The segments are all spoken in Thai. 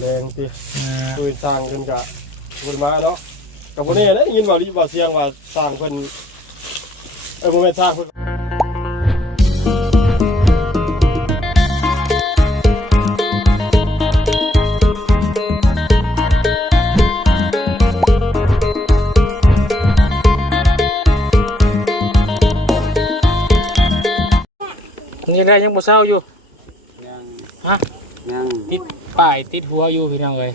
แรงสิคุยสร้างขึ้นกะคนมาเนาะกับพวกนี้นะยินว่าดีว่าเสียงว่าสร้างเพิ่นโมเมนต์สร้างเพิ่นยังไงยังบ่เศร้าอยู่ ยัง ฮะ ยัง ติดป้ายติดหัวอยู่พี่น้องเลย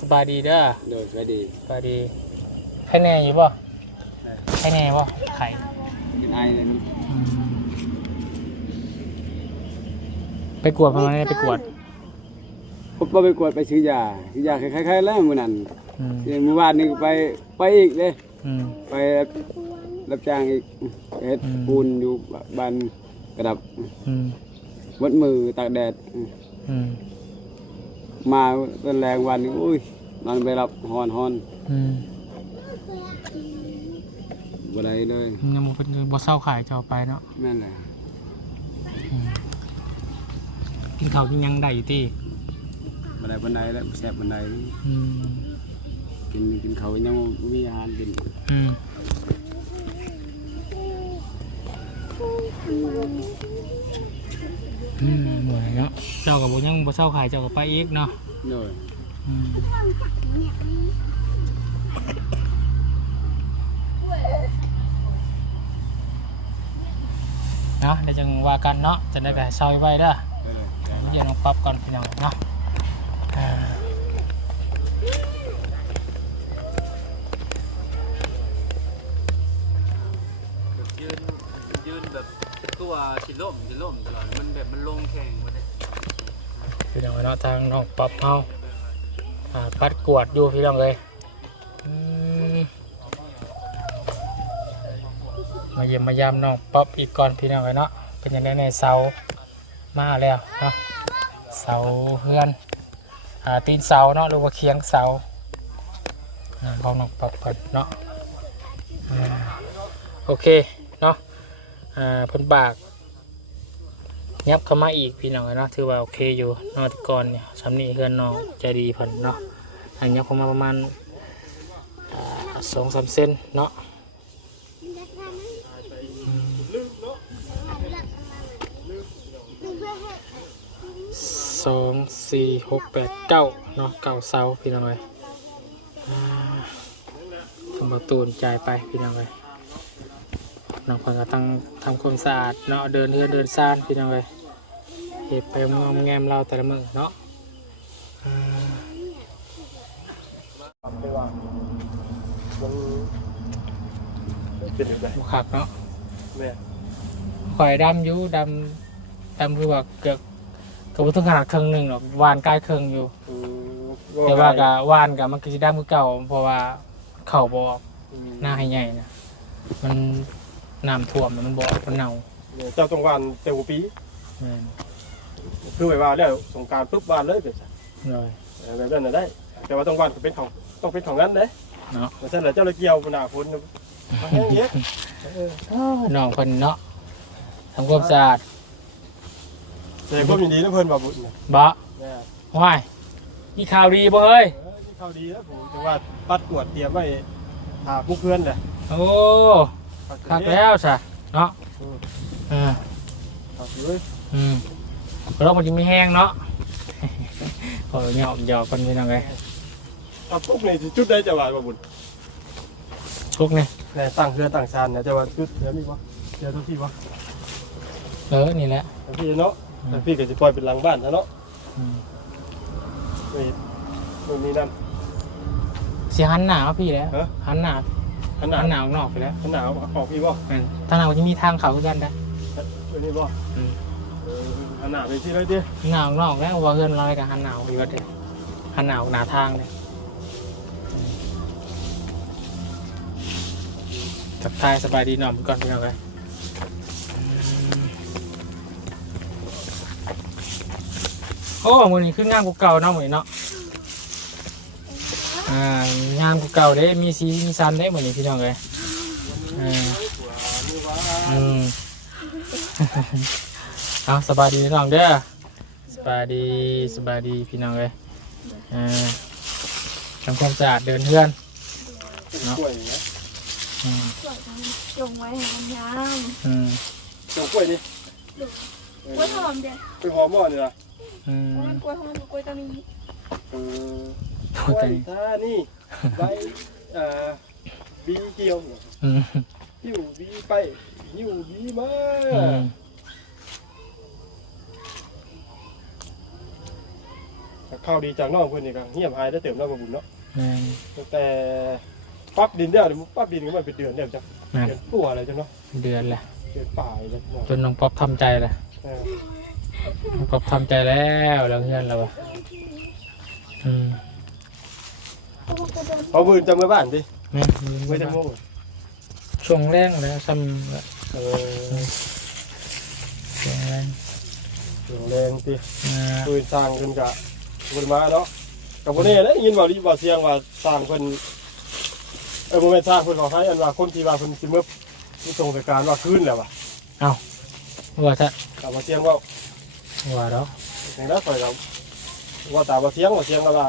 สบายดีเด้อ โดยก็ดี สบายดีไข่แน่อยู่บ่ไข่แน่บ่ไข่ กินไอเลยนะ ไปกวดมาเนี่ยไปกวด ผมไปกวดไปซื้อยาคล้ายๆแล้วมื้อนั้นอย่างเมื่อวานนี้ไปอีกเลยไปรับจ้างอีกเฮ็ดปูนอยู่บ้านกระดับวัดมือตากแดดมาต้นแรงวันนี้อุ้ยนอนไปรับฮอนบ่ได้เลย ยังบ่เป็นบ่เศร้าขายจะเอาไปเนาะ นั่นแหละ กินข้าวกินยังได้อยู่ติ บ่ได้บันไดแล้วแซ่บบันไดกินเขายังมีอาหารกินเหนื่อยเนาะเจ้ากับบ่ยังบ่เศร้าขายเจ้าก็ไปอีกเนาะ โดย เนาะเดี๋ยวจังว่ากันเนาะจะได้ก็เศร้าไว้เด้อเดี๋ยวน้องปรับก่อนพี่น้องเนาะยืนแบบตัวชิล่มตลอดมันแบบมันลงแข่งหมดเลย พี่น้องเนาะทางน้องปรับเฮาปัดกวดอยู่พี่น้องเลยมาเยี่ยมมายามน้องป๊อปอีกก่อนพี่น้องเลยเนาะเป็นยังไงในเสามาแล้วเนาะเสาเพื่อนตีนเสาเนาะหรือว่าเคียงเสาของน้องป๊อปก่อนเนาะโอเคเนาะเพิ่นบากยับเข้ามาอีกพี่น้องเนาะถือว่าโอเคอยู่นอกก่อนเนี่ยสำนีเพื่อนน้องใจดีเพิ่นเนาะยับเข้ามาประมาณ2-3 เซนเนาะ2-4-6-8-9เนาะ9 เสาพี่น้องเลยทำประตูนจ่ายไปพี่น้องเลยน้องคนก็ตั้งทำความสะอาดเนาะเดินซ่านพี่น้องเลยเก็บไปงอมแงมเราแต่ละมือเนาะเป็นยังไง บุคักเนาะ แม่ ข่อยดำอยู่ดำคือว่าเกือบต้องขนาดครึ่งหนึ่งหรอกวานใกล้ครึ่งอยู่แต่ว่ากับวานกับมันก็จะดำคือเก่าเพราะว่าเข่าบออกหน้าให้ใหญ่นะมันน้ำท่วมมันบออกมันเน่า เจ้าต้องวานเต็มปีคือไปว่าแล้วสงการปุ๊บวานเลยเป็นแบบนั้นได้แต่ว่าต้องวานเป็นของนั้นเลยเนาะเพราะฉะนั้นเจ้าเลยเกี่ยวหนาฝนเยอะน้องคนเนาะทำความสะอาดแต่ก็ยินดีนะเพื่อนบ่บุญบะว่ายมีข่าวดีบ่เฮ้ยมีข่าวดีแล้วผมจะว่าปัดกวดเตรียมไว้หาพวกเพื่อนเลยโอ้ขับแล้วใช่เนาะครับเลยเรามันจะไม่แห้งเนาะโอ้ยหยอกกันนี่นังไงพวกนี้จุดได้จะว่าบ่บุญพวกนี้แต่ตั้งเรือตั้งชานนะจะว่าจุดเดี๋ยวมีวะเดี๋ยวทุกที่วะนี่แหละพี่เนาะแต่พี่ก็จะปล่อยเป็นหลังบ้านนะเนาะนี่นั่นเสียหันหนาวพี่แล้วหันหนาวนอกไปแล้วหันหนาวออกพี่บ่ทางหนาวจะมีทางเขากันได้นี่บ่หันหนาวไปที่ไรดิหนาวนอกแล้วว่าเงินลอยกับหันหนาวอยู่ว่าเด็กหันหนาวหนาทางเลยจับทายสบายดีหน่อมก่อนพี่น้องเลยโอ้มือนี้ขึ้นงานกูเก่าเนาะเหมือนเนาะงานกูเก่าเด้มีซีมีซันได้เหมือนนี้พี่น้องเลยเอาสบายดีพี่น้องเด้อสบายดีพี่น้องเลย ทำความสะอาดเดินเพื่อน กล้วยอย่างเงี้ย สวยจังจงไว้ให้มันงาม จงกล้วยดิ กล้วยหอมเด็ด กล้วยหอมบ่เนี่ยนะ กล้วยหอมกล้วยตานี กล้วยท่านี่ใบบีเขียวหิวบีไปหิวบีมาข้าวดีจากน้องเพื่อนนี่ก็เงียบหายได้เติมน้ำมาบุญเนาะแต่ปั๊บดินเดียวปั๊บดินก็มันเป็นเดือนเดียวจ้ะเดือนปัวอะไรจ้ะเนาะ เดือนแหละ เดือนป่ายเลย จนน้องป๊อปทำใจเลยน้องป๊อปทำใจแล้วเพื่อนเราอะ เอาบืนจะมาบ้านดิ แม่ ไม่จะโง่ ช่วงแรงแล้วซ้ำช่วงแรง แรงดิบืนสร้างขึ้นกะบืนมาเนาะกับพวกนี้นะยินว่าดีว่าเสียงว่าสร้างคนโมเมนต์สร้างคนของไทยอันว่าคนที่ว่าคนสิเมื่อที่ทรงแต่การว่าขึ้นแล้วว่ะ ว่าจะ แต่ว่าเสียงว่า แล้ว อย่างนั้นคอยเราว่าแต่ว่าเสียงแล้วว่า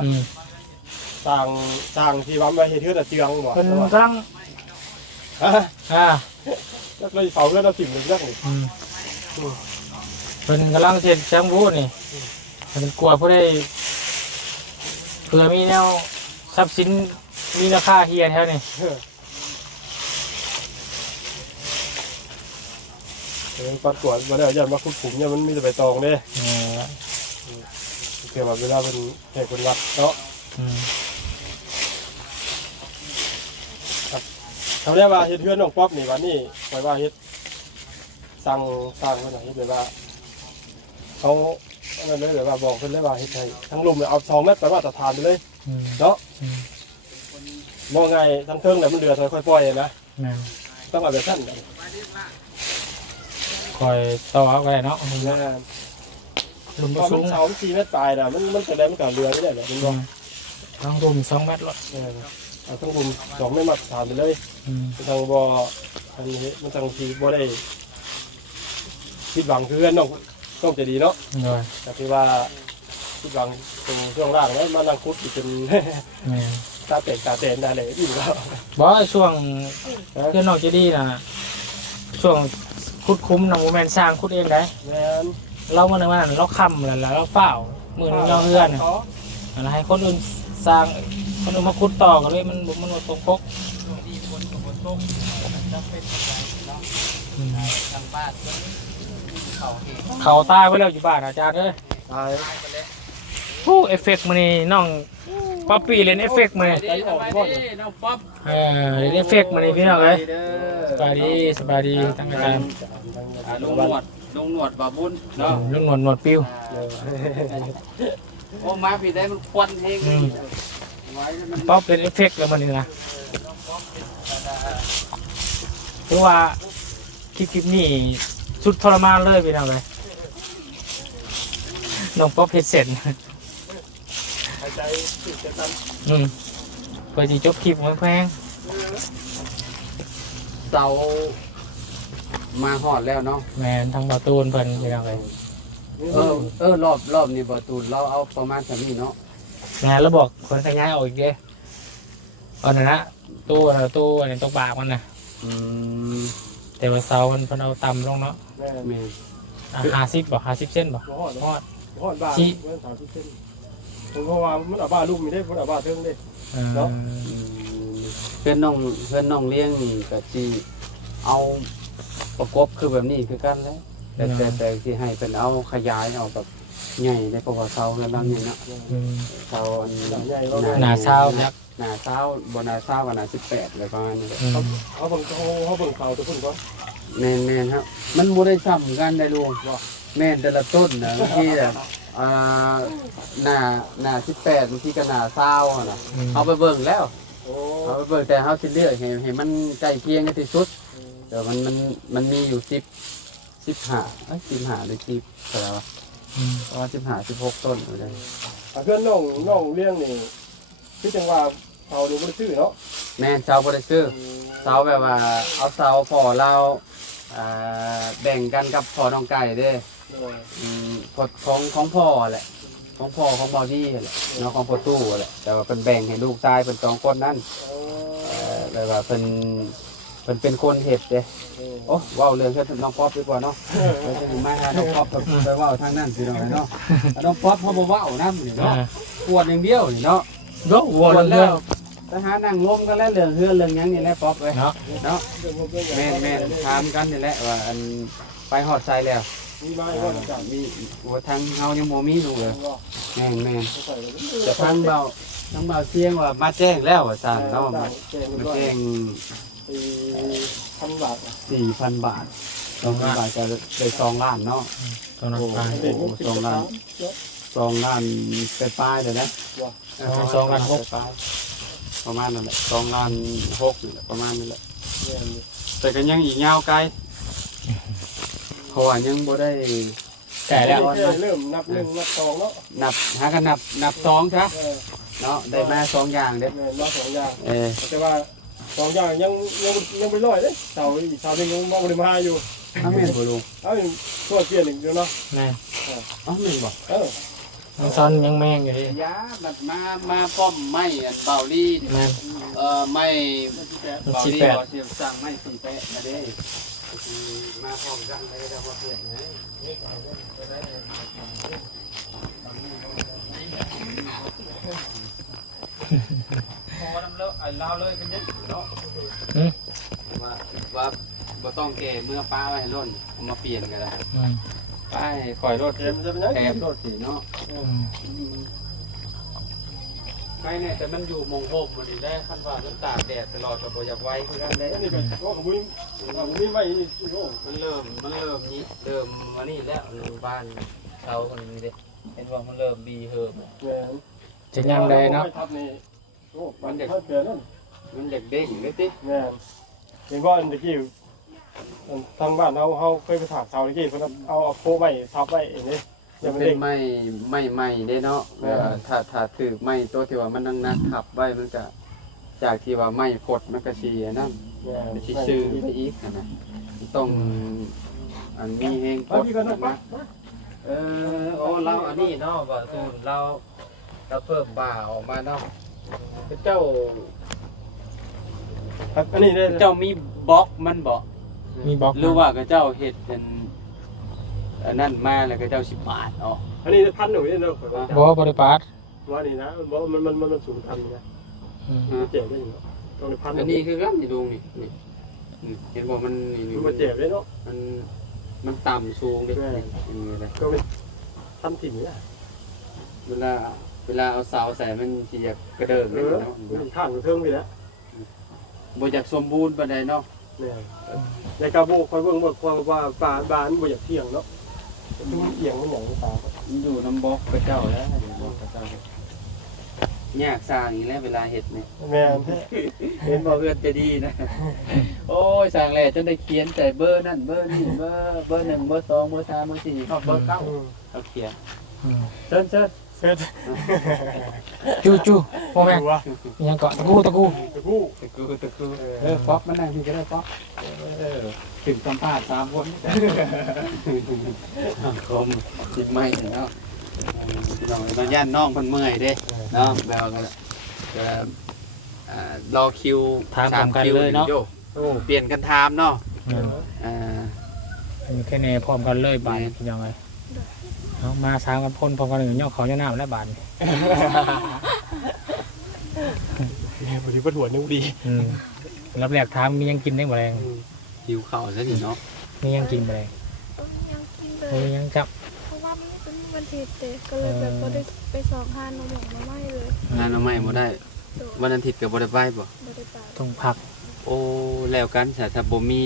สร้างที่ว่าไม่เห็นเทือแต่เจืองบ่ เป็นกำลัง แล้วเลยเผาเรื่องเราสิ่งหนึ่งเรื่องนี่ เป็นกำลังเช็ดแชมพูนี่เป็นกลัวผู้ได้เผื่อมีแนวทรัพย์สินมีราคาเฮียแถวนี่ ปัดกวาดมาแล้วยันมาคุดขุมเนี่ยมันมีแต่ใบตองเด้เกี่ยวกับเวลาเป็นแห่งคนวัดเนาะทำได้ว่าเฮ็ดเพื่อนน้องป๊อปนี่วันนี้คอยว่าเฮ็ดสร้างคนไหนเลยว่าเขาอันนั้นเลยว่าบอกเพิ่นเลยว่าเฮ็ดให้ทั้งลุมเอา2 เมตรไปว่าตรฐานไปเลยเนาะมองไงทั้งเครื่องเนี่ยมันเดือดค่อยปล่อยนะต้องเอาแบบนั้น คอยต่อเอาไว้เนาะ ลุมสูงเสา4 เมตรปลายนะมันจะได้มันกับเรือไม่ได้หรอกมันบอก ทั้งรุม2 เมตรละ เอาทั้งลุม2 เมตรมาตรฐานไปเลยทางบ่ออันนี้มันทางทีบ่ได้คิดหวังคือต้องจะดีเนาะแต่คือว่าคิดหวังตรงช่วงล่างแล้วมันนั่งคุดอีกเป็นตาเตะได้เลยอีกแล้ว บ่ช่วงเพื่อนนอกจะดีนะช่วงคุดคุ้มนะโมเมนต์สร้างคุดเองได้ แม่น เราเมื่อนั้นเราคำแล้วเราเฝ้ามือเราเฮือนอะไรให้คนอื่นสร้างคนอื่นมาคุดต่อกันเลยมันตรงปกเขาตายไว้แล้วอยู่บ้านอาจารย์เอ้ย ตาย โอ้เอฟเฟกต์มันนี่น้องป๊อปปี้เล่นเอฟเฟกต์มันนี่ น้องป๊อป เล่นเอฟเฟกต์มันนี่พี่น้องเอ้ยสบายดีตั้งใจ ลงหนวดบ่าบุญเนาะ ลุงหนวดปิ้ว โอ้มาพี่ได้มันควันเองไว้มัน ป๊อปเล่นเอฟเฟกต์แล้วมันนี่นะเพราะว่าคลิปนี้สุดทรมานเลยพี่น้องเลยน้องป๊อปเฮ็ดเสร็จ หายใจติดจะตัน เพื่อจะจบคลิปมันแพง เสามาหอดแล้วเนาะ แมนทั้งประตูนเพิ่นพี่น้องเลย รอบนี้ประตูเราเอาประมาณเท่านี้เนาะ แมนแล้วบอกคนขยายออกอีกเด้เอาหน่อยนะตู้อันนี้ตู้ปากมันนะแต่ว่าเสามันเพิ่นเอาต่ำลงเนาะ แม่ แม่ 50บ่50เส้นบ่ หอดบ้านมัน30 เส้นเพราะว่ามันเอาบ้าลูกมีได้มันเอาบ้าเทิงได้ เพื่อนน้องเลี้ยงนี่ก็สิเอาประกบคือแบบนี้คือกันแล้วแต่ที่ให้เป็นเอาขยายเอาแบบใหญ่ในประวัติเสาเงินลังนี่เนาะเสาอัน หน้าเสายักษ์ หน้าเสาบนหน้าเสากับหน้า18อะไรประมาณนี้ เขาเบิ่งเขาตัวพุ่นก่อน แม่นครับมันบ่ได้ซ้ำกันได้ลุงแม่นแต่ละต้นนะบางทีแบบหน้า18บางทีก็หน้าเสาน่ะเอาไปเบิ่งแล้ว เอาไปเบิ่งแต่เฮาสิเลือกให้มันใกล้เคียงกันที่สุดเดี๋ยวมันมีอยู่15หรือ10ก็แล้วประมาณ15 16ต้นอยู่ได้ เพื่อนน้องเลี้ยงนี่ที่จังว่าเขานี่บ่ได้ชื่อเนาะ แม่นเสาบ่ได้ซื้อเสาแบบว่าเอาเสาพ่อเราแบ่งกันกับพ่อน้องไก่เด้พดของพ่อแหละ ของพ่อของบอดี้แหละเนาะของพ่อตู้แหละแต่ว่าเป็นแบ่งให้ลูกชายเป็น2คนนั่นแต่ว่าเป็นเป็นคนเฮ็ดเด้โอ้เว้าเรื่องแค่น้องป๊อปดีกว่าเนาะไปถึงมาหาน้องป๊อปไปเว้าทางนั้นสิเนาะเนาะน้องป๊อปเขาบ่เว้านำนี่เนาะปวดอย่างเดียวนี่เนาะ โอ้โหแล้ว ไปหานั่งลมกันแล้วเรื่องเฮือนเรื่องหยังนี่แหละป๊อปเอ้ย เนาะ เนาะแม่นถามกันนี่แหละว่าอันไปฮอดไสแล้ว มีไม้ก็จับ มีว่าทางเฮายังบ่มีลูกเลย ก็ แม่น ใส่เลย แต่ทางเบาเสียงว่ามาแจ้งแล้วว่าซั่นเนาะมา แจ้ง มา ก็ แจ้ง 4,000 บาท 4,000 บาท2,000 บาทจะได้2ล้านเนาะ ตอนนั้นไป เด็ก 2 ล้าน2ล้านไปปลายเลยนะ 2 ล้าน ปลายประมาณนั้นแหละ2ล้าน6นี่แหละประมาณนั้นแหละแต่ก็ยังอีกยาวไกลเพราะว่ายังบ่ได้ แก่แล้ว เริ่มนับ1นับ2เนาะ นับหากันนับ2ซะเนาะได้มา2อย่างเด้ มา2อย่าง เ แต่ว่า2อย่างยังไม่ร้อยเด้เสาอีกเสานึงยังบ่ได้มาอยู่ อ้าแม่นบ่ลุง เอาตัวเปลี่ยนอีกเดี๋ยวเนาะ แม่ อ้าวแม่นบ่ น้องซ้อนยังแม่งอยู่ดิ ยาบัดมาป้อมไม้อันเบาลี่ แม่ ไม้ มัน เบา สิ ลี่ แปด บ่เสียบสั่งไม้สีแปะมาเด้มาพร้อมกันเลยจะบ่เปลี่ยนให้พอน้ำเลอะเล่าเลยเป็นยังเนาะว่าบ่ต้องแก่เมื่อป้าไว้ล้นเอามาเปลี่ยนกันละป้าให้คอยรถ เกมจะเป็นยัง แถมรถสิเนาะใครเนี่ยแต่มันอยู่มงโฮมมันนี่ได้ขั้นว่ามันตากแดดตลอดกับบ่อยากไว้คือกันได้ นี่ก็ก็ขมุ้ยไม่โอ้ มันเริ่มนี้เริ่มมานี่แล้วในบ้านเช้าคนนี้เด้เห็นว่ามันเริ่มบีเหิม แม่ จะยังได้เนาะ ทับนี่โอ้มันเด็กเปลี่ยนนั่น มันเด็กเด้งเลยติ แม่เห็นว่าอันตะกี้ทางบ้านเขาเคยไปถากเสาตะกี้เพิ่นเอาโค้ไว้ทับไว้เองนี่อย่ามัน เป็ เด้ น ง ไม้เด้เนาะถ้าถือไม้ตัวที่ว่ามันนักขับไว้มันก็จากที่ว่าไม้พดมันก็สินั่นสิซื้อไปอีกนะต้องอันมีเฮงพดนะโอ้เราอันนี้เนาะว่าสูตรเราเพิ่มบ่าออกมาเนาะเจ้า อันนี้ได้ เจ้ามีบล็อกมันบ่ มีบล็อก หรือว่าก็เจ้าเฮ็ดเป็นอันนั้นมาแล้วก็เจ้า10 บาทอ๋อ อันนี้พันหนึ่งนี่เนาะ บ่บริปาร์ต ว่านี่นะมันสูงทันนะเจ็บได้เนาะต้องพัน อันนี้คือกันนี่ลุงนี่เห็นบ่มันนี่ มันเจ็บได้เนาะ มันต่ำสูงเด้นี่เลย ก็เป็นพันถิ่นเนี่ย เวลาเอาเสาใส่มันสิอยากกระเดิงเลยเนาะ มันข้างเทิงไปแล้ว บ่อยากสมบูรณ์ปานใดเนาะ เนี่ยในกระโบคอยเบิ่งว่าป่าบ้านบ่อยากเที่ยงเนาะมันเอียงมันอย่างตา มันอยู่น้ำบล็อกพระเจ้าแล้วบล็อกพระเจ้า ยากสร้างอีกแล้วเวลาเห็ดเนี่ย แม่น เห็นบ่เพื่อนจะดีนะ โอ้ยสร้างแล้วจนได้เขียนแต่เบอร์นั่นเบอร์นี่เบอร์1เบอร์2เบอร์3เบอร์4เบอร์9เอาเขียนเชิญ เสร็จ จูพ่อแม่ยังเกาะตะกู ตะกู้ ตะกูป๊อกมันนั่งที่ก็ได้ป๊อกถึงสัมภาษณ์3คนคมจิบไม่เนาะน้องย่านน้องเพิ่นเมื่อยเด้เนาะแบบว่าก็รอคิว ถามกันเลยเนาะ เปลี่ยนกันถามเนาะ มีแค่แน่พร้อมกันเลยบาทพี่น้องเลยเอามาสามกันพ่นพร้อมกันหนึ่งย่อเขาย่อหน้าแล้วบาท พอดีปวดหัวนึกดี รับแรกถามมียังกินได้บ่แรง หิวข้าวซะนี่เนาะ มียังกินบ่แรง ยังกินเล มี ย ยังจับ เพราะว่ามันเป็นวันอาทิตย์เด็กก็เลยแบบก็ได้ไปสองทานนมหมกมาไม่เลย งานเอาใหม่บ่ได้ โดด วันอาทิตย์ก็บ่ได้ไปบ่ บ่ได้ไป ต้องพัก โอ้แล้วกันถ้าบ่มี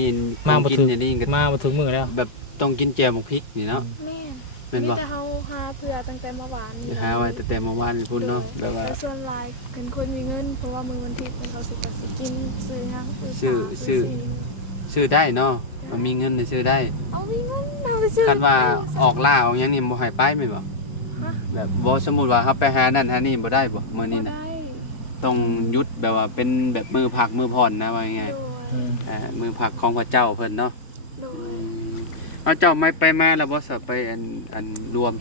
มาบ่ กิน ถึง อย่างนี้ก็ มาบ่ถึงมือแล้ว แบบต้องกินแจ่วหมกพริกนี่เนาะ แม่น เป็น มี บ่ แต่เฮาหาเพื่อตั้งแต่เมื่อวานนี่ หาไว้แต่เมื่อวานนี่พุ่นเนาะแบบว่า แต่ส่วนหลายเป็นคนมีเงิน เพราะว่ามือวันอาทิตย์เขาสิกินซื้อหยัง ซื้อ ซื้อได้เนาะมันมีเงินนี่ซื้อได้ เอามีเงินเอาไปซื้อ คันว่าออกล่าออกหยังนี่บ่ให้ไปแม่นบ่ ฮะ แบบบ่สมมุติว่าเฮาไปหานั่นหานี่บ่ได้บ่มื้อนี้ บ่ น่ะ ได้ ต้องหยุดแบบว่าเป็นแบบมือพักมือผ่อนนะว่าง่าย โดย ๆมือพักของพระเจ้าเพิ่นเนาะ โดย เอาเจ้าไม่ไปมาแล้วบ่สะไปอันรวม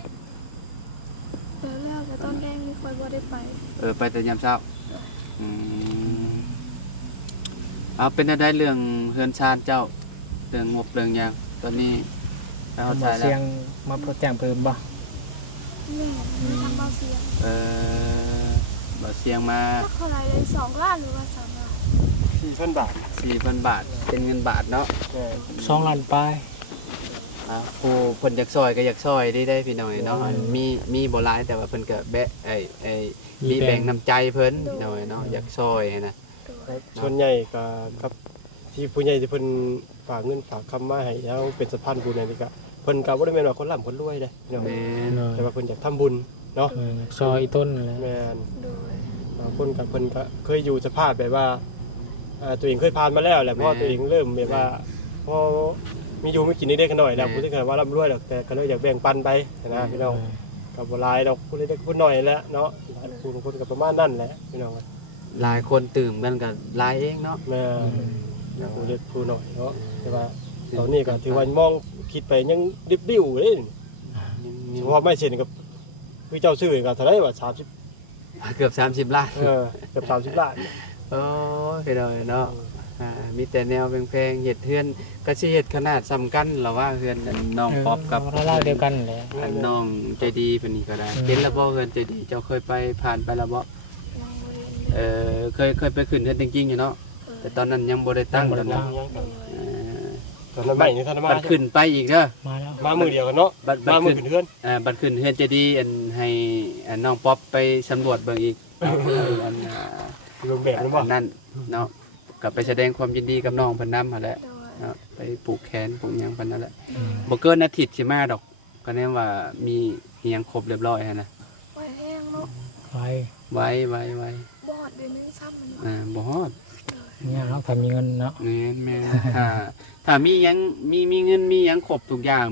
แล้วแร ตอนแรกนี่คอยบ่ได้ไป ไปแต่ยามเช้าอืมเอาเป็นได้เรื่องเฮือนชานเจ้าเรื่องงบเรื่องหยังตอนนี้เรา บ่ ใช้แล้ เสียว งมาโปรแจ้งเพิ่มบ่ แม่มีทางเบาเสียง บ่เสียงมา ถ้าเท่าไหรเลย2 ล้านหรือว่า3 ล้าน 4,000 บาท 4,000 บาทเป็นเงินบาทเนาะ แม่ 2 ล้านปลาย ผู้เพิ่นอยากซอยก็อยากซอยได้พี่น้อยเนาะมีบ่หลายแต่ว่าเพิ่นก็แบะมีแบ่งน้ำใจเพิ่นพี่น้อยเนาะอยากซอยนะ โดย ส่วนใหญ่ก็ครับที่ผู้ใหญ่ที่เพิ่นฝากเงินฝากคำมาให้แล้วเป็นสะพานบุญนี่ก็เพิ่นก็บ่ได้แม่นว่าคนร่ำคนรวยเด้พี่น้อง แม่น แต่ว่าเพิ่นอยากทำบุญเนาะ ซอยอีต้นนั่นแหละ แม่น โดย บางคนกับเพิ่นก็เคยอยู่สภาพแบบว่าตัวเองเคยผ่านมาแล้วแหละเพราะว่าตัวเองเริ่มแบบว่าพอมีอยู่ไม่กินนิดๆหน่อยแล้วผู้ที่เคยว่าร่ำรวยหรอกแต่ก็เลยอยากแบ่งปันไปนะพี่น้องกับบ่หลายดอกผู้เล็กผู้น้อยแหละเนาะผู้คนก็ประมาณนั้นแหละพี่น้อง หลายคนตื่มกันก็หลายเองเนาะ แม่ผู้เล็กผู้น้อยเนาะแต่ว่าตอนนี้ก็ถือว่ามองคิดไปยังดิบดิ้วเลยเพราะว่าไม่เช่นกับพี่เจ้าซื้อก็เท่าไหร่ว่า30 เกือบ30 ล้าน เกือบ30 ล้าน โอ้ยพี่น้อยเนาะมีแต่แนวแพงๆเฮ็ดเฮือนก็สิเฮ็ดขนาดซ้ำกันหรอว่าเฮือนน้องป๊อปกับ รายเดียวกันแหละ อันน้องใจดีเพิ่นนี่ก็ได้เห็นแล้วบ่เฮือนใจดีเจ้าเคยไปผ่านไปแล้วบ่ ยังบ่เรียนเลย เคยไปขึ้นเฮือนจริงๆอยู่เนาะแต่ตอนนั้นยังบ่ได้ตั้งตอนนั้น โดย ตอนนั้นใหม่นี่ท่านมา บัดขึ้นไปอีกเด้อ มาแล้ว มามือเดียวกันเนาะ บัด มามื ขึ้ อน ขึ้นเฮือน บัดขึ้นเฮือนใจดีอันให้น้องป๊อปไปสำรวจเบิ่งอีกอัน ลงแบบนั้นบ่ อันนั้นเนาะก็ไปแสดงความยินดีกับน้องเพิ่นนำหั่นแหละ โดย เนาะไปปลูกแขนปลูกหยังเพิ่นนั่นแหละบ่เกินอาทิตย์สิมาดอกก็แน่ว่ามีอิหยังครบเรียบร้อยหั่นนะ ไว้แห้งเนาะ ไป ไว้ บอดเดือนนึงซ้ำมัน บ่ฮอด เนี่ยเราถ้ามีเงินเนาะ แม่นถ้ามีหยังมีเงินมีหยังครบทุกอย่าง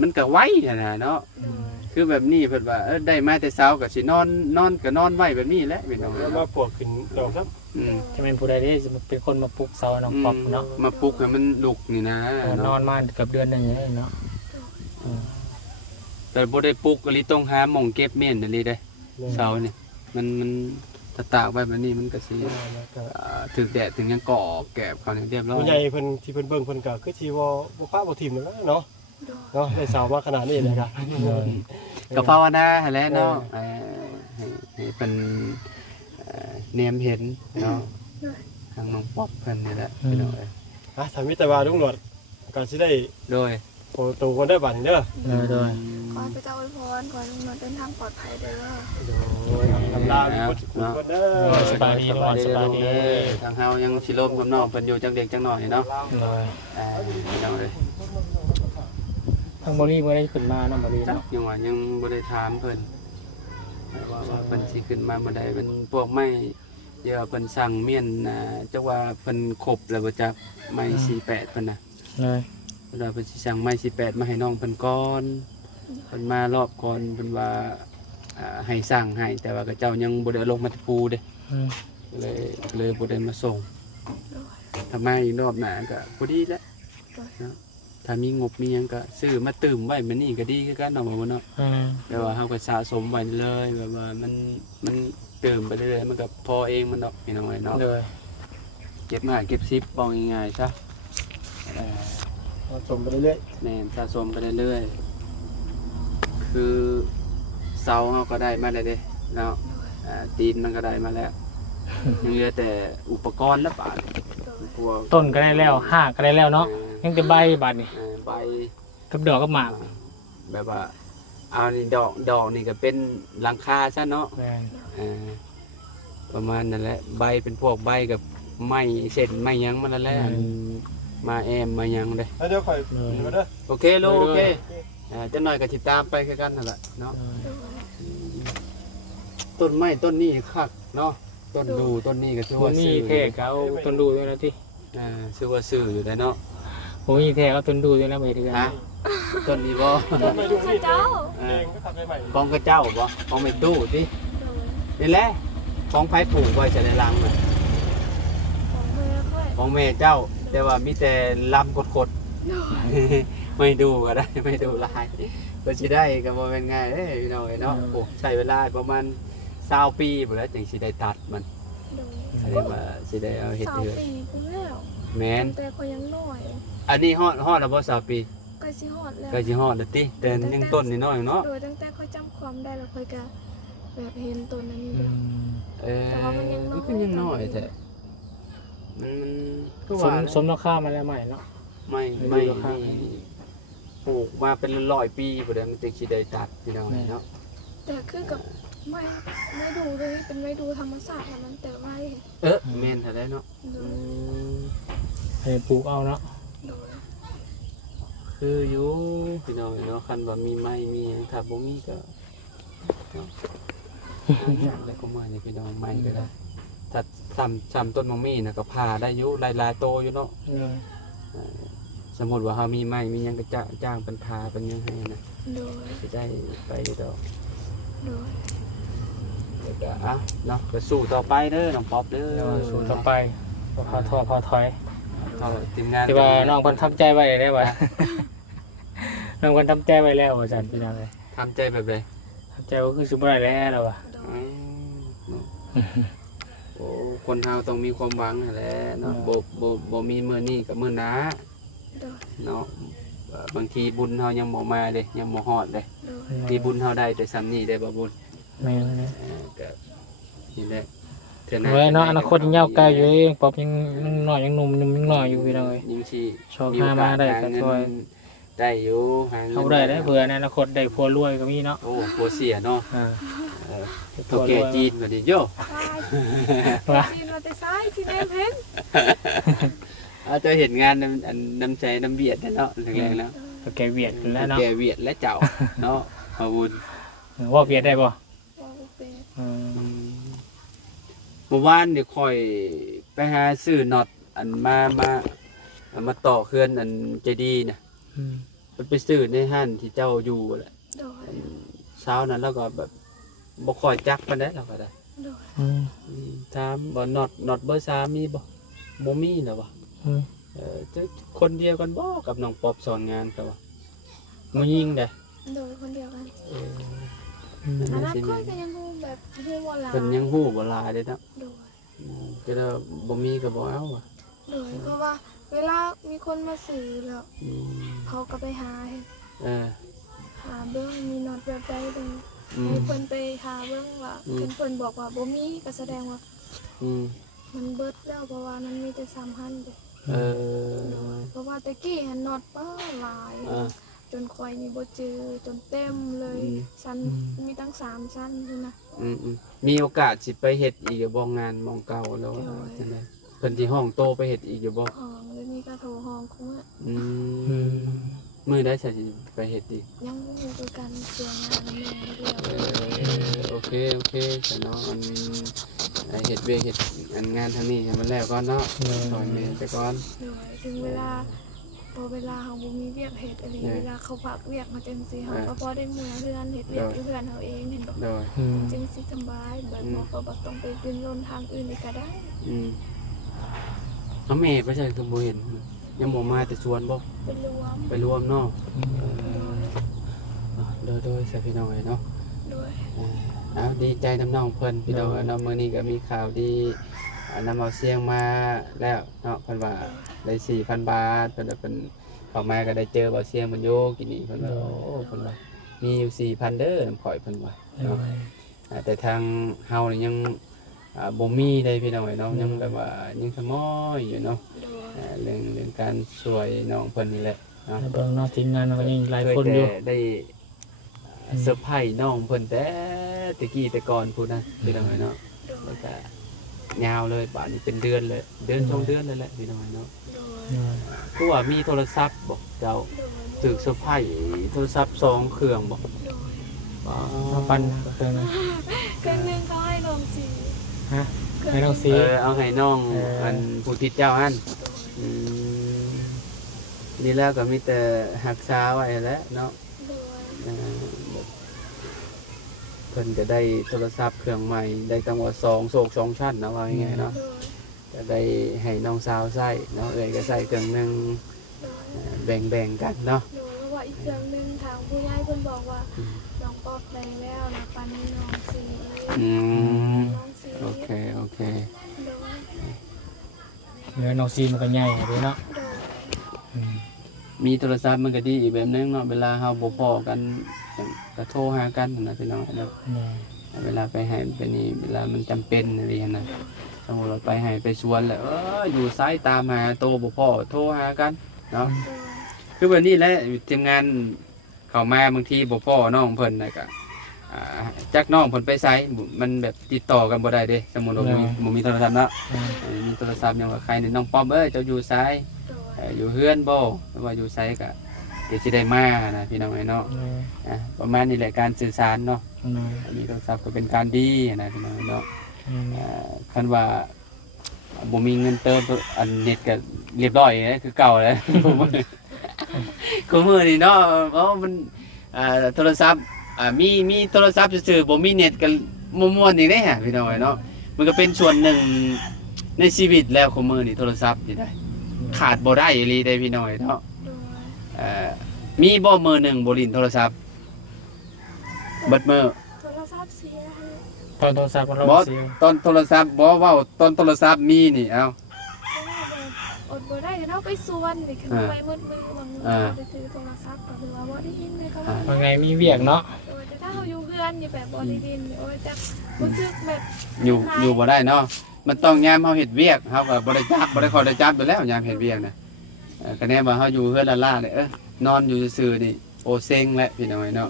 มันก็ไว้หั่นน่ะเนาะ โดย คือแบบนี้เพิ่นว่าได้มาแต่เช้าก็สินอนก็นอนไว้แบบนี้แหละพี่น้อง แล้วมาปวกขึ้นดอกครับ จะเป็นผู้ใดที่จะเป็นคนมาปลุกเสาน้องป๊อปเนาะ มาปลุกให้มันลุกนี่นะ นอนมาเกือบเดือนหนึงเลยเนาะ แต่บ่ได้ปลุกก็เลยต้องหาหม่องเก็บเม่นนั่นเลยเด้เสานี่มันถ้าตากไว้แบบนี้มันก็สิถึกแดดถึงหยังก่อแกบเขาเนี่ยเรียบร้อย ผู้ใหญ่เพิ่นที่เพิ่นเบิ่งเพิ่นก็คือสิบ่ป้าบ่ทิ่มนั่นแหละเนาะ โดย เนาะได้สาวมาขนาดนี้เลยครับ ก็ภาวนาให้แล้วเนาะให้เป็นเนียมเห็นเนาะทางน้องป๊อปเพิ่นนี่แหละพี่น้องเอ้ย ถ้ามีแต่ว่าลุงหนวดก็สิได้ โดย โตคนได้บัดนี้เด้อ โดย ขอให้พระเจ้าอวยพรขอให้ลุงนวลเดินทางปลอดภัยเด้อ โดยทำลาคนเด้อ สบายดีน้องสบายดี ทางเฮายังสิลมกับน้องเพิ่นอยู่จังเด็กจังหน่อยเนาะ โดย พี่น้องเอ้ย ทางบริเมื่อได้ขึ้นมาเนาะบริ จัก เนาะ ยังว่ายังบ่ได้ถามเพิ่นว่าเพิ่นสิขึ้นมาเมื่อใดเป็นพวกไม้เดี๋ยวเพิ่นสั่งเมียนจักว่าเพิ่นครบแล้วบ่จักไม้48เพิ่นน่ะ เลย เวลาเพิ่นสิสั่งไม้18มาให้น้องเพิ่นก่อนเพิ่นมารอบก่อนเพิ่นว่าให้สั่งให้แต่ว่าก็เจ้ายังบ่ได้เอาลงมาที่ปูเด้เลยบ่ได้มาส่งถ้ามาอีกรอบหน้าก็พอดีแล้วเนาะถ้ามีงบมีหยังก็ซื้อมาตื่มไว้มื้อนี้ก็ดีคือกันเนาะบ่เนาะแต่ว่าเฮาก็สะสมไว้เลยแบบว่ามันตื่มไปเรื่อยๆมันก็พอเองมันดอกพี่น้องเนาะ เลย เก็บมาเก็บซิปบอกง่ายๆซะ สมไปเรื่อย แม่นสะสมไปเรื่อยๆคือเสาเราก็ได้มาแล้วเด้เนาะตีนมันก็ได้มาแล้วยังเหลือแต่อุปกรณ์และบาดพวก ต้นก็ได้แล้วห้าก็ได้แล้วเนาะยังแต่ใบบาดนี่ ใบ กับดอกกับหมาก แบบว่าเอานี่ดอกนี่ก็เป็นหลังคาซะเนาะ แม่น ประมาณนั่นแหละใบเป็นพวกใบกับไม้เส้นไม้หยังมันนั่นแหละมาแอมมาหยังเด้ ๆเดี๋ยวค่อยมาเด้อ โอเคลูกโอเคจะหน่อยก็ติดตามไปคือกันนั่นแหละเนาะต้นไม้ต้นนี้คักเนาะต้นดูต้นนี้ก็ชื่อ บ่ ว่า มี ซื้อ แท้ก็เอาต้นดูด้วยนะที่ ชื่อว่าซื้ออยู่ได้เนาะ บ่มีแท้เอาต้นดูด้วยนะไปเถื่อน ฮะต้นนี้บ่ ไม่ดูนี่ เจ้า เองก็ทำได้ใหม่ ของกระเจ้าบ่ของไม่ตู้ติ โดย นี่แหละของไผปลูกไว้จะได้ลังน่ะ ของแม่ค่อย ของแม่เจ้า แต่ว่ามีแต่ลำกดๆ ไม่ดูก็ได้ไม่ดูลาย ก็สิได้ก็บ่แม่นง่ายเด้พี่น้องเนาะโอ้ใช้เวลาประมาณ20ปีพุ่นแล้วจึงสิได้ตัดมัน โดย แสดงว่าสิได้เอาเฮ็ด สาว เฮือน ปีกูแล้ว แม่น แต่ก็ยังน้อย อันนี้ฮอดแล้วบ่20ปี ก็สิฮอดแล้ว ก็สิฮอดแล้วติแต่ยังต้นนี่น้อยเนาะ โดยตั้งแต่เขาจำความได้แล้วค่อยก็แบบเห็นต้นอันนี้เลย แต่ มั ว่ามันยังน้อย ก็ยังน้อยแท้มันก็ ส ว่าม สมราคามาแล้วใหม่เนาะ ไม่ปลูกมาเป็น100ปีบ่ได้มันจึงสิได้ตัดพี่น้องเนาะ แต่คือกับไม่ดูเลยเป็นไม่ดูธรรมศาสตร์มันแต่ไม่ แม่นเท่าได้เนาะ โดย ให้ปลูกเอาเนาะ โดย คืออยู่พี่น้องเนาะคันว่ามีไม้มีหยังถ้าบ่มีก็เนาะอะไรก็มานี่พี่น้องไม้ก็ได้ถ้าซ้ำต้นมะมี่น่ะก็ผ่าได้อยู่หลายๆโตอยู่เนาะสมมุติว่าเฮามีไม้มีหยังก็จ้างเป็นผ่าเป็นหยังให้นะ โดย สิได้ไปอยู่ดอก โดย แล้วก็เนาะก็สู้ต่อไปเด้อน้องป๊อปเด้อ สูตรต่อไปพอถอย ก็ทีมงาน ที่ว่าน้องเพิ่นทำใจไว้ได้ว่า น้องเพิ่นทำใจไว้แล้วอาจารย์พี่น้องเลย ทำใจแบบใด ทำใจว่าคือสิบ่ได้แล้วว่ะ โด อื ย มโอ้คนเฮาต้องมีความหวังนั่นแหละเนาะบ่มีมื้อนี้ก็มื้อหน้า โดย เนาะบางทีบุญเฮายังบ่มาเด้ยังบ่ฮอดเด้ โดย ที่บุญเฮาได้แต่ซ้ำนี้ได้บ่บุญ แม่นเลย ก็นี่แหละเทื่อห ไว้เนาะอนาคตยังยาวไกลอยู่เองป๊อบยังน้อยยังหนุ่มยังน้อยอยู่พี่น้องเอ้ย ยิ่งสิ ชอบหามาได้ก็ช่วย ได้อยู่หาเงิน เอาได้ได้เผื่อในอนาคตได้ผัวรวยก็มีเนาะ โอ้ผัวเสียเนาะ อ่า เท่าแก่จีนก็ดีโย ว่า ที่เราจะซ้ายที่แม่เพ้น อาจจะเห็นงานน้ำใจน้ำเบียดเนาะแรงๆแล้ว ก็แกเวียดแล้วเนาะ แก่เวียดและเจ้าเนาะขอบคุณ ว่าเวียดได้บ่ ว่าเป็น อืม เมื่อวานเดี๋ยวคอยไปหาซื้อน็อตอันมาต่อเคลื่อนอันเจดีย์นะ อืม มันไปซื้อในห้างที่เจ้าอยู่แหละ โดย เช้านั้นแล้วก็แบบบ่ค่อยจักปานใดเราก็ได้ โดย อืม ถามบ่น็อตเบอร์3มีบ่มีเหรอวะ อืม จะคนเดียวกันบ่กับน้องป๊อบสอนงานก็ว่ามื้อยิงเด้ โดยคนเดียวกัน อืม อันนั้นค่อยก็ยังฮู้แบบฮู้ว่าลา เพิ่นยังฮู้บ่หลายเด้เนาะ โดย ก็ได้บ่มีก็บ่เอาว่ะ โดยเพราะว่าเวลามีคนมาซื้อแล้ว อืม เขาก็ไปหาเห็น เออ หาเบื้องมีน็อตแบบใดเลย อืม ให้เพิ่นไปหาเบื้องว่า อืม เพิ่นบอกว่าบ่มีก็แสดงว่า อืม มันเบิดแล้วเพราะว่ามันมีแต่3,000เด้ เออ เพราะว่าตะกี้หันน็อตเป้าหลาย อ่า จนคอยนี่บ่เจอจนเต็มเลย อืม ชั้นมีตั้ง3ชั้นเลยนะ มีโอกาสสิไปเฮ็ดอีกอยู่บ่งานหมองเก่าแล้วว่าจังได๋เพิ่นสิห้องโตไปเฮ็ดอีกอยู่บ่ ห้องเลยมีกระโถห้องคุ้มอะ อื อื ม ม มื้อใดสิไปเฮ็ดอีก ยังบ่มีคือกันเสียงานแม่เดียว โอเคแต่เนาะเฮ็ดเวียกเฮ็ดอันงานทางนี้ให้มันแล้วก่อนเนาะซอยแม่ไปก่อน โดยถึงเวลาพอเวลาเฮาบ่มีเวียกเฮ็ดอะไรเวลาเขาพักเวียกมาจังซี่เฮาก็พอได้เมื่อเฮือนเฮ็ดเวียกอยู่เฮือนเฮาเองเห็นบ่ โดย อืม จังสิสบายแบบบ่ก็บ่ต้องไปดิ้นรนทางอื่นอีกก็ได้ น้องแม่ไปใช่คือบ่เห็นยังบ่มาแต่ชวนบ่ ไปรวม ไปรวมเนาะ โดย โดยสิพี่น้องเนาะ โดย เอาดีใจน้ำน้องเพิ่นพี่น้องเนาะมื้อนี้ก็มีข่าวดีนำเอาเสียงมาแล้วเนาะเพิ่นว่าได้ 4,000 บาทเพิ่นว่าเพิ่นเข้ามาก็ได้เจอบ่เสียงมันโยกินนี่เพิ่นว่าโอ้เพิ่นว่ามีอยู่ 4,000 เด้อน้ำข่อยเพิ่นว่าเนาะแต่ทางเฮานี่ยังบ่มีได้พี่น้องเนาะยังแบบว่ายังสมอยอยู่เนาะ โดย เรื่องการช่วยน้องเพิ่นนี่แหละเนาะ เบิ่งเนาะทีมงานมันก็ยังหลายคนอยู่ ได้เซอร์ไพรส์น้องเพิ่นแต่ตะกี้แต่ก่อนพูดนะพี่น้องเนาะ โดย แล้วก็ยาวเลยบาดนี้เป็นเดือนเลยเดือน2เดือนเลยแหละพี่น้องเนาะ โดย คือว่ามีโทรศัพท์บอกเจ้า โดย ถึกเซอร์ไพรส์โทรศัพท์2เครื่องบอก โดย มาปันเครื่องนึง เครื่องนึงเขาให้ลงสี ฮะให้น้องซี เอาให้น้องอันผู้ติดเจ้าหั่นอืมนี่แล้วก็มีแต่รักษาไว้แหล้วเนาะ โดย แบบเพิ่นจะได้โทรศัพท์เครื่องใหม่ได้ตั้งว่า2โศก2ชั้นนะว่าง่ายๆเนาะ โดย จะได้ให้น้องสาวใส่เนาะเอ้ยก็ใส่เครื่องหนึง โดย แบ่งๆกันเนาะ โดยเพราะว่าอีกเครื่องนึงทางผู้ใหญ่ เพิ่นบอกว่าน้องป๊อบได้แล้วนะปานนี้น้องสี อืม น้องสี โอเคโอเค โดย เนื้อน้องซีมันก็ใหญ่เลยเนาะ โดย อืม มีโทรศัพท์มันก็ดีอีกแบบนึงเนาะเวลาเฮาบ่พอกันก็โทรหากันนะพี่น้องเนาะ เนี่ย เวลาไปให้ไปนี่เวลามันจำเป็นอะไรอย่างนั้นสมมติเราไปให้ไปสวนแล้วอยู่ซ้ายตามหาโตบ่พ่อโทรหากันเนาะ โดย คือวันนี้แหละทีมงานเข้ามาบางทีบ่พ่อน้องเพิ่นน่ะก็จักน้องเพิ่นไปไสมันแบบติดต่อกันบ่ได้เด้สมมุติว่าบ่มีโทรศัพท์เนาะมีโทรศัพท์ยังว่าใครนี่น้องป้อมเจ้าอยู่ไส โดย อยู่เฮือนบ่หรือว่าอยู่ไสก็เดี๋ยวสิได้มานะพี่น้องเนาะประมาณนี้แหละการสื่อสารเนาะ มีโทรศัพท์ก็เป็นการดีนะพี่น้องเนาะคันว่าบ่มีเงินเติมอันเน็ตก็เรียบร้อยนะคือเก่าแล้ว คือมื้อนี้เนาะเพราะมันโทรศัพท์มีโทรศัพท์ซื่อๆบ่มีเน็ตก็ม่วนๆนี่เด้ฮะพี่น้องเนาะมันก็เป็นส่วนหนึ่งในชีวิตแล้วของมื้อนี้โทรศัพท์นี่ได้ขาดบ่ได้อีหลีได้พี่น้องเนาะ โดย มีบ่มื้อหนึงบ่ลิ้นโทรศัพท์เบิดมื้อ โทรศัพท์เสีย ตอนโทรศัพท์ของเรา บอส เสีย ตอนโทรศัพท์บอสว่าตอนโทรศัพท์มีนี่เอา อดบ่ได้ก็เอาไปสวนนี่คือไปมืดมือบางมื้อได้ถือโทรศัพท์ก็คือว่าบ่ได้ยินเลยก็ว่า ว่าไงมีเวียกเนาะ โดยแต่ถ้าเฮาอยู่เฮือนอยู่แบบบ่ได้ยินโอ้ยจักรู้สึกแบบ อยู่บ่ได้เนาะมันต้องยามเฮาเฮ็ดเวียกเฮาก็บ่ได้จับบ่ได้ขอได้จับอยู่แล้วยามเฮ็ดเวียกน่ะคะแนนว่าเฮาอยู่เฮือนละล่าเลยนอนอยู่ซื่อๆนี่โอเซ็งแหละพี่น้อยเนาะ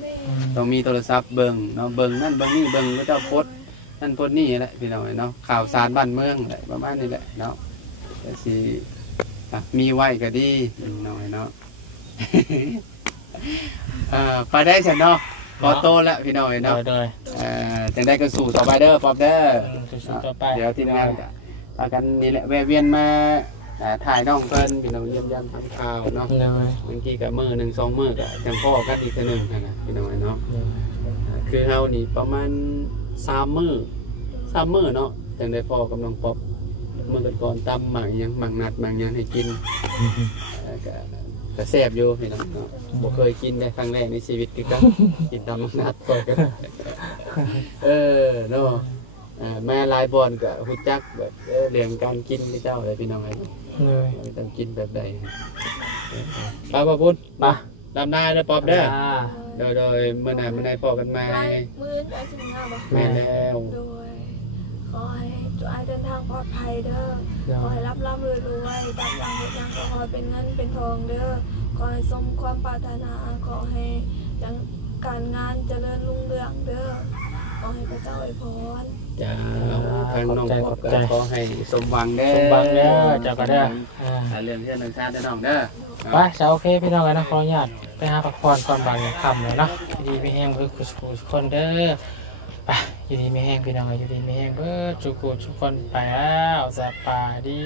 ต้องมีโทรศัพท์เบิ่งเนาะเบิ่งนั่นเบิ่งนี่เบิ่งก็เจ้าโพสต์นั่นโพสต์นี่แหละพี่น้อยเนาะข่าวสารบ้านเมืองแหละประมาณนี้แหละเนาะแต่สิมีไว้ก็ดีพี่น้อยเนาะ ไปได้ฉันเนาะพอโตแล้วพี่น้อย โด เนาะ ยโดย จังได้ก็สู่ต่อไปเด้อป๊อบเด้อ สู้ต่อไป เดี๋ยวทีมงานก็พากันนี่แหละแวะเวียนมาถ่ายน้องเพิ่นพี่น้องเยี่ยมยามทำข่าวเนาะ เลย บางทีก็มื้อหนึ่งสองมื้อก็จังพ่อกันอีกเทื่อหนึงนั่นน่ะพี่น้องเนาะคือเฮานี่ประมาณ3มื้อเนาะจังได้พ่อกับน้องป๊อบมื้อก่อนๆตำหมักหยังหมักนัดหมักหยังให้กินก็แซ่บอยู่พี่น้องเนาะบ่เคยกินได้ครั้งแรกในชีวิตคือกัน กินตำหมักนัดก่อนกันเนาะแม่ลายบอลก็ฮู้จักแบบเรื่องการกินที่เจ้าอะไรพี่น้องเอ้ย เลย ต้องกินแบบใดป้าพ่อพุทธมาดำนาเด้อป๊อบเด้อโดยเมื่อไหร่พอกันมา ใกล้มื้อใกล้สิมาบ่ แม่แล้ว โดยขอให้ตัวไอ้เดินทางปลอดภัยเด้อ ขอให้ร่ำรวยตามอย่างเฮ็ดหยังก็ขอให้เป็นเงินเป็นทองเด้อ ขอให้สมความปรารถนา ขอให้การงานเจริญรุ่งเรืองเด้อ ขอให้พระเจ้าอวยพร จ้าทางน้องป๊อบก็ขอให้สมหวังเด้อ สมบังเด้อเจ้าก็ได้อ เรื่องเรื่องชาติเด้อน้องเด้อ ไปจะโอเคพี่น้องกันนะขออนุญาตไปหาพักผ่อนก่อนบางค่ำเลยเนาะอยู่ดีไม่แห้งเพื่อทุกคนเด้อไปอยู่ดีไม่แห้งพี่น้องอยู่ดีไม่แห้งเพื่อทุกคนไปแล้วสบายดี